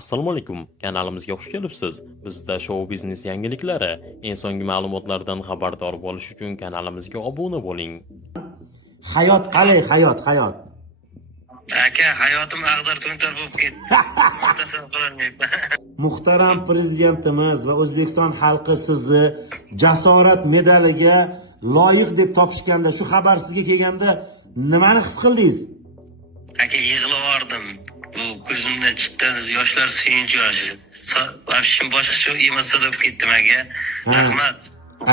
Assalomu alaykum. Kanalimizga xush kelibsiz. Bizda shou biznes yangiliklari, eng so'nggi ma'lumotlardan xabardor bo'lish uchun kanalimizga obuna bo'ling. Hayot qalay, hayot. Aka, hayotim ag'dar-to'ntar bo'lib ketdi. Muxtasar qilolmayman. Muhtaram prezidentimiz va O'zbekiston xalqi sizni jasorat medaliga loyiq deb topishganda, shu xabar sizga kelganda nimani his qildingiz? Aka, yig'lavordim. Bu ko'zimdan chiqqan yoshlar suyunchi yoshi. Vafshim boshqacha emasda deb ketdim aka. Rahmat.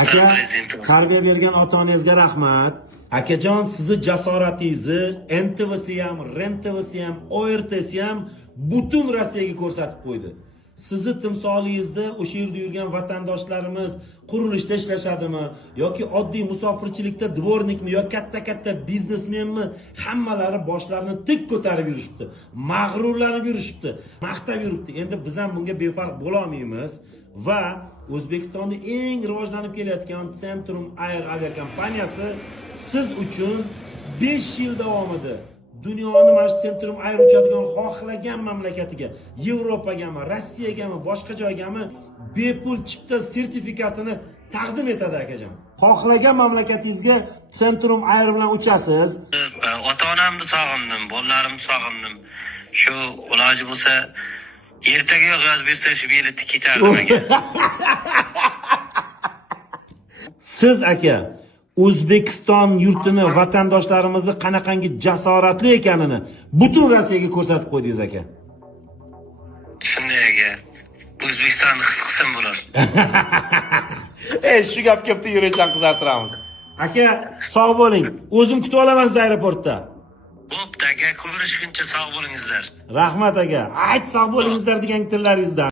Aka, Muhtaram prezidentimiz. tarbiya bergan ota-onangizga rahmat. Akajon, sizni jasoratingizni NTV'si ham, REN-TV'si ham, ORT'si ham butun Rossiyaga ko'rsatib qo'ydi. Sizni timsolingizni o'sha yerda yurgan vatandoshlarimiz qurilishda ishlashadimi yoki oddiy musofirchilikda dvornikmi yoki katta biznesmenmi, hammalari boshlarini tik ko'tarib yurishibdi. Mag'rurlanib yurishibdi, maqtab yuribdi. Endi biz ham bunga befarq bo'la olmaymiz va O'zbekistonda eng rivojlanib kelayotgan Centrum Air aviakompaniyasi siz uchun 5 yil davomida dunyoni mana shu Centrum Air uchadigan xohlagan mamlakatiga, Yevropagami, Rossiyagami, boshqa joygami bepul chipta sertifikatini taqdim etadi akajon. Xohlagan mamlakatingizga Centrum Air bilan uchasiz. Ota-onamni sog'indim, bolalarimni sog'indim. Shu iloji bo'lsa ertaga yozib bersa shu biletni ketardim aka. Siz aka O'zbekiston yurtini, vatandoshlarimizni qanaqangi jasoratli ekanini butun Rossiyaga ko'rsatib qo'ydingiz aka. Shunday aka. O'zbekistonni his qilsam bo'lar. Shu gap kelibdi, yurakdan qizartiramiz. Aka, sog' bo'ling. O'zim kutib olaman sizni aeroportda. Bo'pti aka, ko'rishguncha sog' bo'lingizlar. Rahmat aka. Ayt sog' bo'lingizlar degan tillaringizdan.